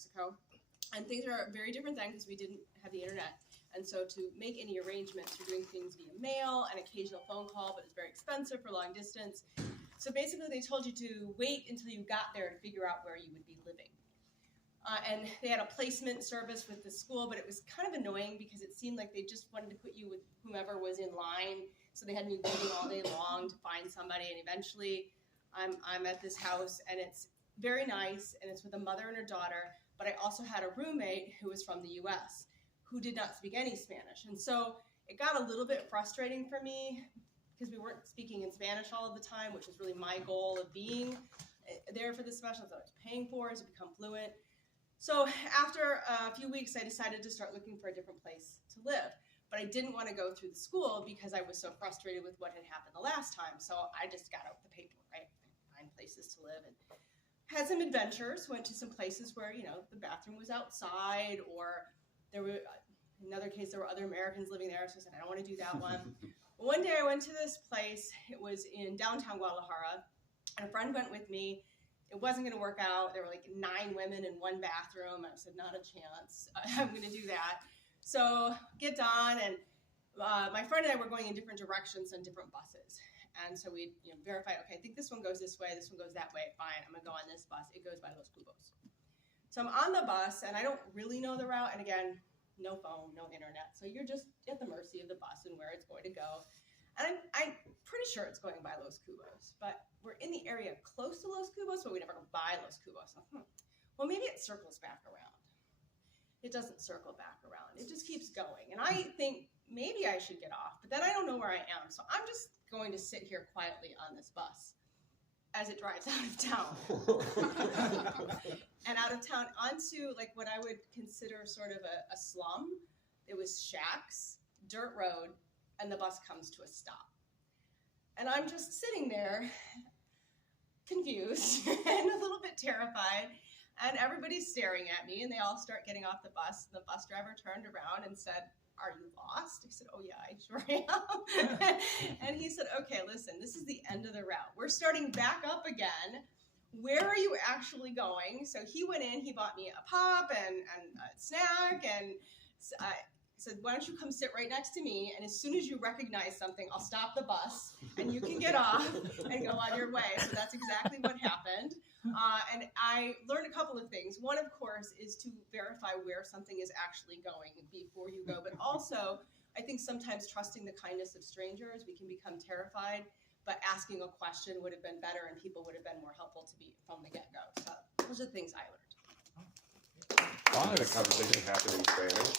Mexico. And things are very different then because we didn't have the internet. And so to make any arrangements, you're doing things via mail, an occasional phone call, but it's very expensive for long distance. So basically they told you to wait until you got there to figure out where you would be living. And they had a placement service with the school, but it was kind of annoying because it seemed like they just wanted to put you with whomever was in line. So they had me waiting all day long to find somebody. And eventually I'm at this house, and it's very nice, and it's with a mother and her daughter. But I also had a roommate who was from the US who did not speak any Spanish. And so it got a little bit frustrating for me because we weren't speaking in Spanish all of the time, which was really my goal of being there for the semester that I was paying for, is to become fluent. So after a few weeks, I decided to start looking for a different place to live. But I didn't want to go through the school because I was so frustrated with what had happened the last time. So I just got out the paper, right? Find places to live, and had some adventures, went to some places where, you know, the bathroom was outside, or there were, in another case, there were other Americans living there, so I said, I don't want to do that one. One day I went to this place, it was in downtown Guadalajara, and a friend went with me. It wasn't going to work out. There were like 9 women in one bathroom. I said, not a chance. I'm going to do that. So get done, and my friend and I were going in different directions on different buses. And so we verified, okay, I think this one goes this way, this one goes that way, fine, I'm gonna go on this bus, it goes by Los Cubos. So I'm on the bus, and I don't really know the route, and again, no phone, no internet, so you're just at the mercy of the bus and where it's going to go. And I'm pretty sure it's going by Los Cubos, but we're in the area close to Los Cubos, but we never go by Los Cubos. So, well, maybe it circles back around. It doesn't circle back around, it just keeps going. And I think maybe I should get off, but then I don't know where I am, so I'm just going to sit here quietly on this bus as it drives out of town. And out of town onto like what I would consider sort of a slum. It was shacks, dirt road, and the bus comes to a stop. And I'm just sitting there confused and a little bit terrified, and everybody's staring at me, and they all start getting off the bus. The bus driver turned around and said, "Are you lost?" I said, "Oh yeah, I sure am." And he said, "Okay, listen, this is the end of the route. We're starting back up again. Where are you actually going?" So he went in, he bought me a pop and a snack, and said, "Why don't you come sit right next to me, and as soon as you recognize something, I'll stop the bus, and you can get off and go on your way." So that's exactly what happened. And I learned a couple of things. One, of course, is to verify where something is actually going before you go. But also, I think sometimes trusting the kindness of strangers, we can become terrified, but asking a question would have been better, and people would have been more helpful to me from the get-go. So those are things I learned. I had a conversation happen in Spanish.